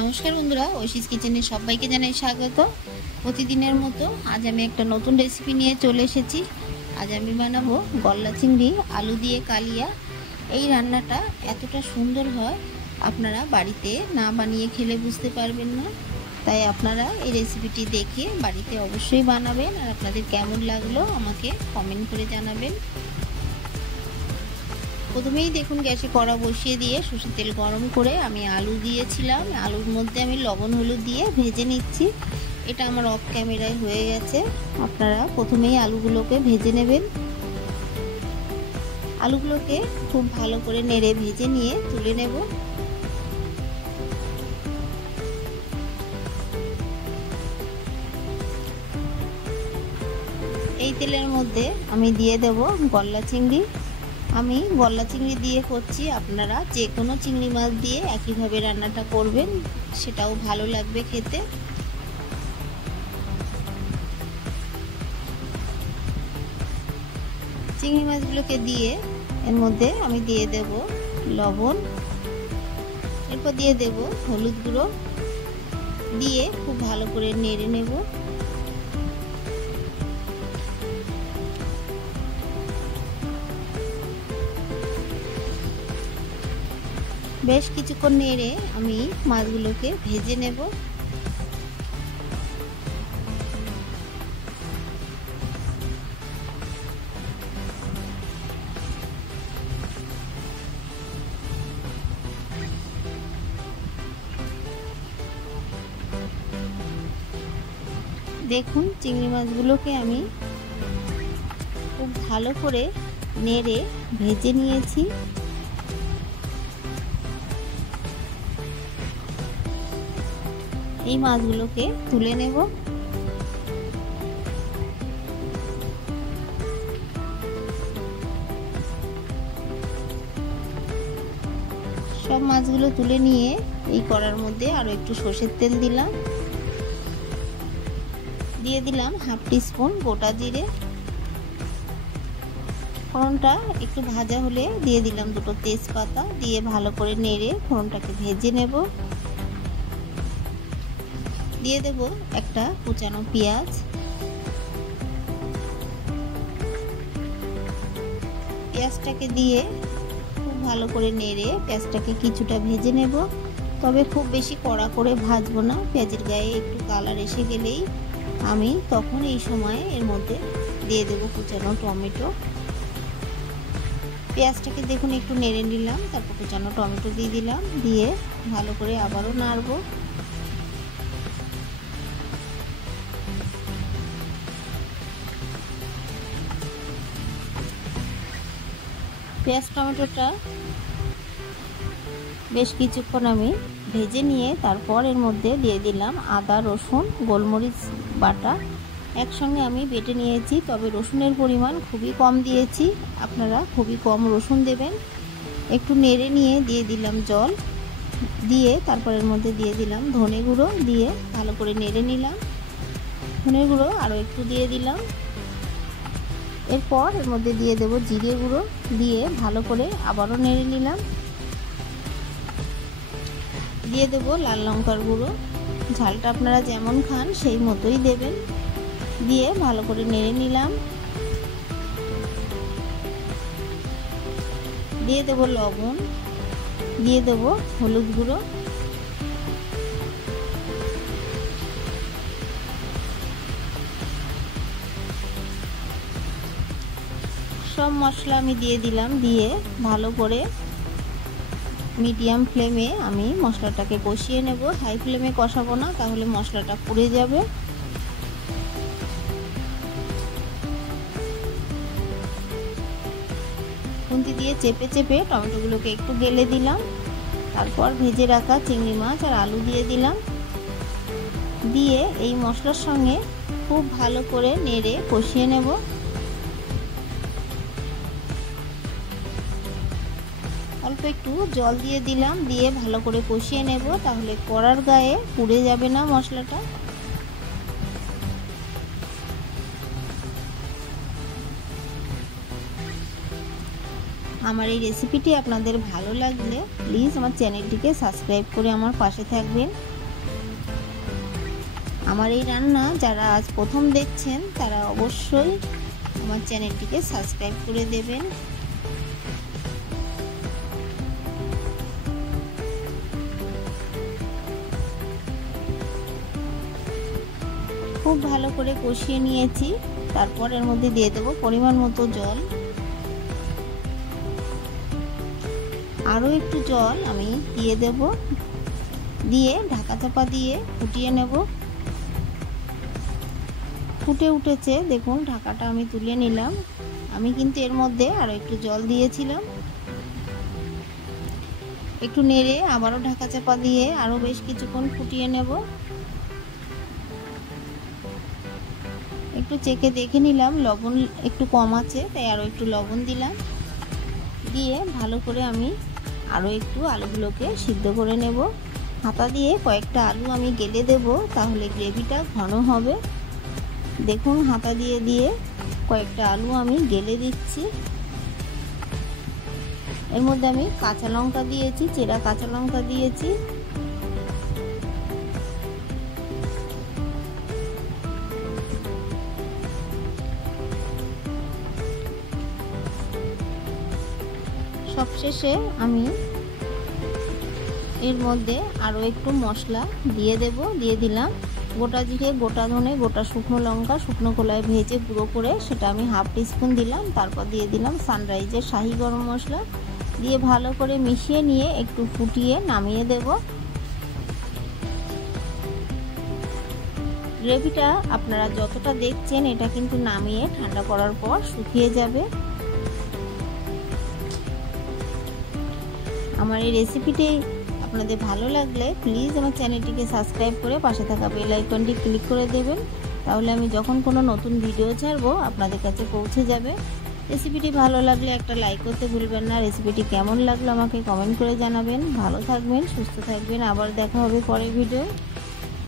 নমস্কার বন্ধুরা, ঐশীস কিচেনে সবাইকে জানাই স্বাগত। প্রতিদিনের মতো আজ আমি একটা নতুন রেসিপি নিয়ে চলে এসেছি। আজ আমি বানাবো গলদা চিংড়ি আলু দিয়ে কালিয়া। এই রান্নাটা এতটা সুন্দর হয়, আপনারা বাড়িতে না বানিয়ে খেলে বুঝতে পারবেন না। তাই আপনারা এই রেসিপিটি দেখে বাড়িতে অবশ্যই বানাবেন, আর আপনাদের কেমন লাগলো আমাকে কমেন্ট করে জানাবেন। প্রথমেই দেখুন গ্যাসে কড়া বসিয়ে দিয়ে সরষের তেল গরম করে আমি আলু দিয়েছিলাম। আলুর মধ্যে আমি লবণ হলুদ দিয়ে ভেজে নিচ্ছি। এটা আমার অফ ক্যামেরায় হয়ে গেছে। আপনারা প্রথমেই আলুগুলোকে ভেজে নেবেন। আলুগুলোকে খুব ভালো করে নেড়ে ভেজে নিয়ে তুলে নেব। এই তেলের মধ্যে আমি দিয়ে দেব গলদা চিংড়ি। আমি গলদা চিংড়ি দিয়ে করছি, আপনারা যে কোনো চিংড়ি মাছ দিয়ে একইভাবে রান্নাটা করবেন, সেটাও ভালো লাগবে খেতে। চিংড়ি মাছগুলোকে দিয়ে এর মধ্যে আমি দিয়ে দেব লবণ, এরপর দিয়ে দেব হলুদ গুঁড়ো, দিয়ে খুব ভালো করে নেড়ে নেব। বেশ কিছুক্ষণ নেড়ে আমি মাছগুলোকে ভেজে নেব। দেখুন চিংড়ি মাছগুলোকে আমি খুব ভালো করে নেড়ে ভেজে নিয়েছি। এই মাছগুলোকে তুলে নেব। সব মাছগুলো তুলে নিয়ে এই কড়ার মধ্যে আরো একটু সরষের তেল দিলাম, দিয়ে দিলাম হাফ টিস্পুন গোটা জিরে। ফোড়নটা একটু ভাজা হলে দিয়ে দিলাম দুটো তেজপাতা, দিয়ে ভালো করে নেড়ে ফোড়নটাকে ভেজে নেব। দিয়ে দেব একটা কুচানো পেঁয়াজ, পেঁয়াজটাকে দিয়ে খুব ভালো করে নেড়ে পেঁয়াজটাকে কিছুটা ভেজে নেব, তবে খুব বেশি কড়া করে ভাজবো না। পেঁয়াজের গায়ে একটু কালার এসে গেলেই আমি তখন এই সময়ে এর মধ্যে দিয়ে দেব কুচানো টমেটো। পেঁয়াজটাকে দেখুন একটু নেড়ে নিলাম, তারপর কুচানো টমেটো দিয়ে দিলাম, দিয়ে ভালো করে আবারও নাড়বো। পেঁয়াজ টমেটোটা বেশ কিছুক্ষণ আমি ভেজে নিয়ে তারপর এর মধ্যে দিয়ে দিলাম আদা রসুন গোলমরিচ বাটা। একসঙ্গে আমি বেটে নিয়েছি, তবে রসুনের পরিমাণ খুবই কম দিয়েছি, আপনারা খুবই কম রসুন দেবেন। একটু নেড়ে নিয়ে দিয়ে দিলাম জল, দিয়ে তারপর এর মধ্যে দিয়ে দিলাম ধনে গুঁড়ো, দিয়ে ভালো করে নেড়ে নিলাম। ধনে গুঁড়ো আরও একটু দিয়ে দিলাম। এরপর এর মধ্যে দিয়ে দেব জিরে গুঁড়ো, দিয়ে ভালো করে আবারও নেড়ে নিলাম। দিয়ে দেব লাল লঙ্কার গুঁড়ো, ঝালটা আপনারা যেমন খান সেই মতোই দেবেন, দিয়ে ভালো করে নেড়ে নিলাম। দিয়ে দেব লবণ, দিয়ে দেব হলুদ গুঁড়ো, সব মশলা আমি দিয়ে দিলাম। দিয়ে ভালো করে মিডিয়াম ফ্লেমে আমি মশলাটাকে কষিয়ে নেব। হাই ফ্লেমে কষাবো না, তাহলে মশলাটা পুড়ে যাবে। খুন্তি দিয়ে চেপে চেপে টমেটোগুলোকে একটু গেলে দিলাম। তারপর ভেজে রাখা চিংড়ি মাছ আর আলু দিয়ে দিলাম, দিয়ে এই মশলার সঙ্গে খুব ভালো করে নেড়ে কষিয়ে নেব। অল্প একটু জল দিয়ে দিলাম, দিয়ে ভালো করে কষিয়ে নেব, তাহলে কড়ার গায়ে পুড়ে যাবে না মশলাটা। আমার এই রেসিপিটি আপনাদের ভালো লাগলে প্লিজ আমার চ্যানেলটিকে সাবস্ক্রাইব করে আমার পাশে থাকবেন। আমার এই রান্না যারা আজ প্রথম দেখছেন তারা অবশ্যই আমার চ্যানেলটিকে সাবস্ক্রাইব করে দেবেন। খুব ভালো করে কষিয়ে নিয়েছি। তারপর এর মধ্যে দিয়ে দেবো পরিমাণ মতো জল। আরও একটু জল আমি দিয়ে দেব, দিয়ে ঢাকা চাপা দিয়ে ফুটিয়ে নেব। ফুটে উঠেছে, দেখুন ঢাকাটা আমি তুলে নিলাম। আমি কিন্তু এর মধ্যে আরও একটু জল দিয়েছিলাম। একটু নেড়ে আবারও ঢাকা চাপা দিয়ে আরও বেশ কিছুক্ষণ ফুটিয়ে নেব। একটু চেখে দেখে নিলাম লবণ একটু কম আছে, তাই আরও একটু লবণ দিলাম। দিয়ে ভালো করে আমি আরও একটু আলুগুলোকে সিদ্ধ করে নেব। হাতা দিয়ে কয়েকটা আলু আমি গেলে দেব, তাহলে গ্রেভিটা ঘন হবে। দেখুন হাতা দিয়ে দিয়ে কয়েকটা আলু আমি গেলে দিচ্ছি। এর মধ্যে আমি কাঁচা লঙ্কা দিয়েছি, চেরা কাঁচা লঙ্কা দিয়েছি। সবশেষে আমি এর মধ্যে আরও একটু মশলা দিয়ে দিলাম গোটা জিরে, গোটা ধনে, গোটা শুকনো লঙ্কা শুকনো কলায় ভেজে গুঁড়ো করে সেটা আমি হাফ টিস্পুন দিলাম। তারপর দিয়ে দিলাম সানরাইজের শাহি গরম মশলা, দিয়ে ভালো করে মিশিয়ে নিয়ে একটু ফুটিয়ে নামিয়ে দেব। গ্রেভিটা আপনারা যতটা দেখছেন এটা কিন্তু নামিয়ে ঠান্ডা করার পর শুকিয়ে যাবে। আমার এই রেসিপিটি আপনাদের ভালো লাগলে প্লিজ আমার চ্যানেলটিকে সাবস্ক্রাইব করে পাশে থাকা বেল আইকনটি ক্লিক করে দেবেন, তাহলে আমি যখন কোনো নতুন ভিডিও ছাড়বো আপনাদের কাছে পৌঁছে যাবে। রেসিপিটি ভালো লাগলে একটা লাইক করতে ভুলবেন না। রেসিপিটি কেমন লাগলো আমাকে কমেন্ট করে জানাবেন। ভালো থাকবেন, সুস্থ থাকবেন, আবার দেখা হবে পরের ভিডিও।